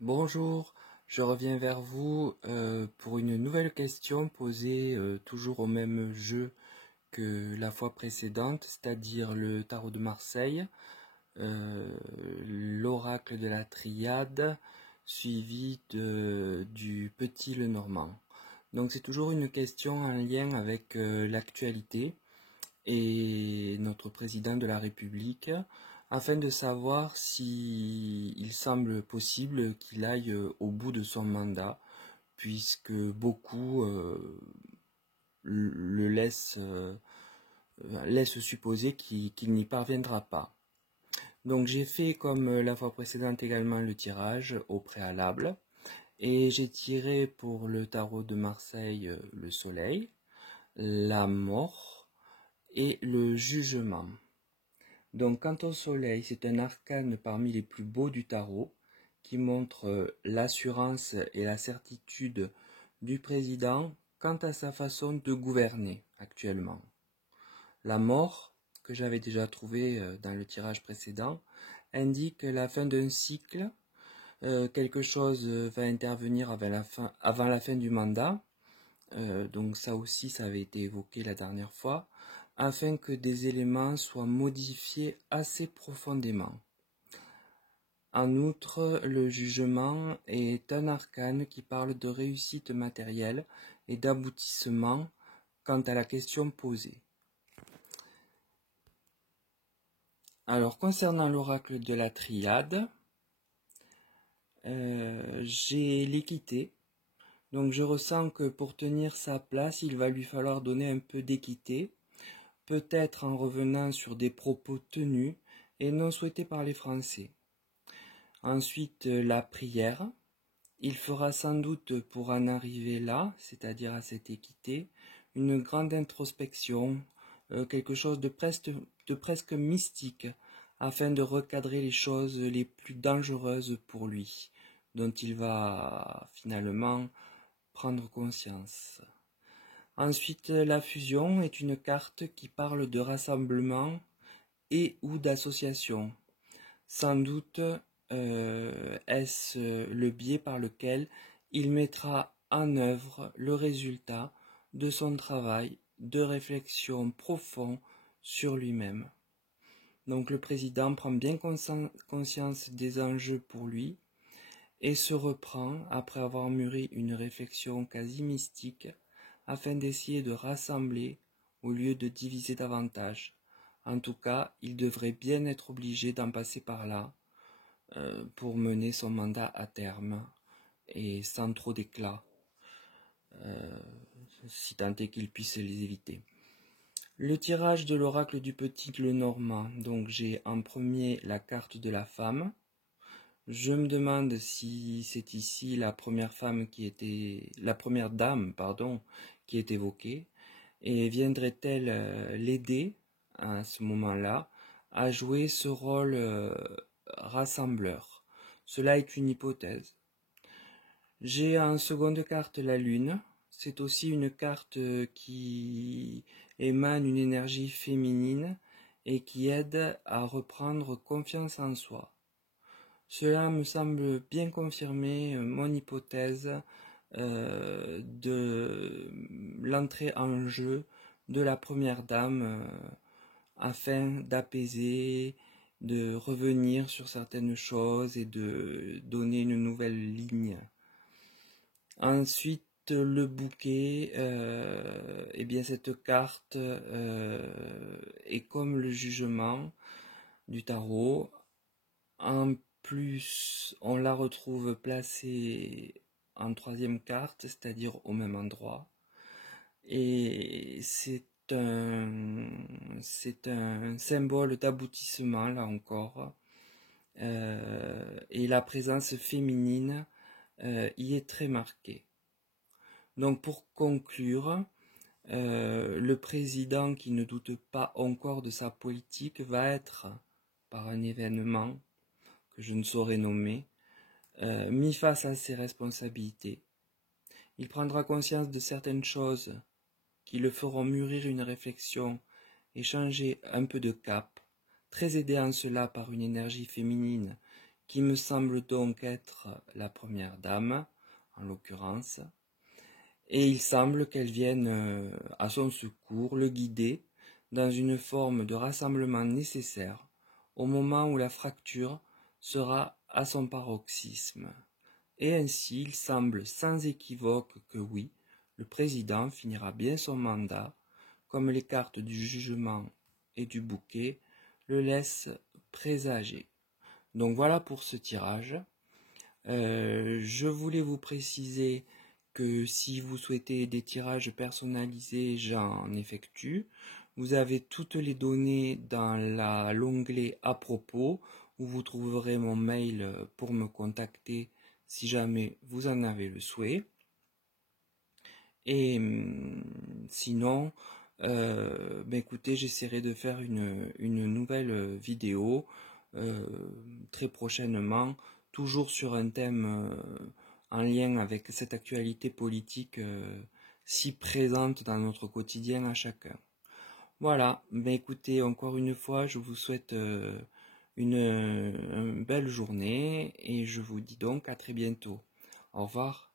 Bonjour, je reviens vers vous pour une nouvelle question posée toujours au même jeu que la fois précédente, c'est-à-dire le tarot de Marseille, l'oracle de la Triade, suivi du Petit Lenormand. Donc c'est toujours une question en lien avec l'actualité et notre président de la République, afin de savoir si il semble possible qu'il aille au bout de son mandat, puisque beaucoup le laissent supposer qu'il n'y parviendra pas. Donc j'ai fait comme la fois précédente également le tirage au préalable, et j'ai tiré pour le tarot de Marseille le soleil, la mort et le jugement. Donc quant au soleil, c'est un arcane parmi les plus beaux du tarot, qui montre l'assurance et la certitude du président quant à sa façon de gouverner actuellement. La mort, que j'avais déjà trouvée dans le tirage précédent, indique la fin d'un cycle. Quelque chose va intervenir avant la fin du mandat. Donc ça aussi, ça avait été évoqué la dernière fois, afin que des éléments soient modifiés assez profondément. En outre, le jugement est un arcane qui parle de réussite matérielle et d'aboutissement quant à la question posée. Alors, concernant l'oracle de la Triade, j'ai l'équité. Donc je ressens que pour tenir sa place, il va lui falloir donner un peu d'équité, peut-être en revenant sur des propos tenus et non souhaités par les Français. Ensuite, la prière. Il fera sans doute pour en arriver là, c'est-à-dire à cette équité, une grande introspection, quelque chose de presque mystique, afin de recadrer les choses les plus dangereuses pour lui, dont il va finalement prendre conscience. Ensuite, la fusion est une carte qui parle de rassemblement et ou d'association. Sans doute est-ce le biais par lequel il mettra en œuvre le résultat de son travail de réflexion profond sur lui-même. Donc le président prend bien conscience des enjeux pour lui et se reprend après avoir mûri une réflexion quasi mystique afin d'essayer de rassembler au lieu de diviser davantage. En tout cas, il devrait bien être obligé d'en passer par là pour mener son mandat à terme et sans trop d'éclat, si tant est qu'il puisse les éviter. Le tirage de l'oracle du Petit Lenormand. Donc j'ai en premier la carte de la femme. Je me demande si c'est ici la première dame, qui est évoquée, et viendrait-elle l'aider à ce moment-là à jouer ce rôle rassembleur. Cela est une hypothèse. J'ai en seconde carte la lune. C'est aussi une carte qui émane une énergie féminine et qui aide à reprendre confiance en soi. Cela me semble bien confirmer mon hypothèse de l'entrée en jeu de la première dame afin d'apaiser, de revenir sur certaines choses et de donner une nouvelle ligne. Ensuite, le bouquet, eh bien cette carte est comme le jugement du tarot. En plus, on la retrouve placée en troisième carte, c'est-à-dire au même endroit. Et c'est un symbole d'aboutissement, là encore. Et la présence féminine y est très marquée. Donc pour conclure, le président qui ne doute pas encore de sa politique va être, par un événement que je ne saurais nommer, mis face à ses responsabilités. Il prendra conscience de certaines choses qui le feront mûrir une réflexion et changer un peu de cap, très aidé en cela par une énergie féminine qui me semble donc être la première dame, en l'occurrence, et il semble qu'elle vienne à son secours, le guider dans une forme de rassemblement nécessaire au moment où la fracture sera à son paroxysme. Et ainsi, il semble sans équivoque que oui, le président finira bien son mandat, comme les cartes du jugement et du bouquet le laissent présager. Donc voilà pour ce tirage. Je voulais vous préciser que si vous souhaitez des tirages personnalisés, j'en effectue. Vous avez toutes les données dans l'onglet à propos, où vous trouverez mon mail pour me contacter si jamais vous en avez le souhait. Et sinon, écoutez, j'essaierai de faire une nouvelle vidéo très prochainement, toujours sur un thème en lien avec cette actualité politique si présente dans notre quotidien à chacun. Voilà, écoutez, encore une fois, je vous souhaite une belle journée et je vous dis donc à très bientôt. Au revoir.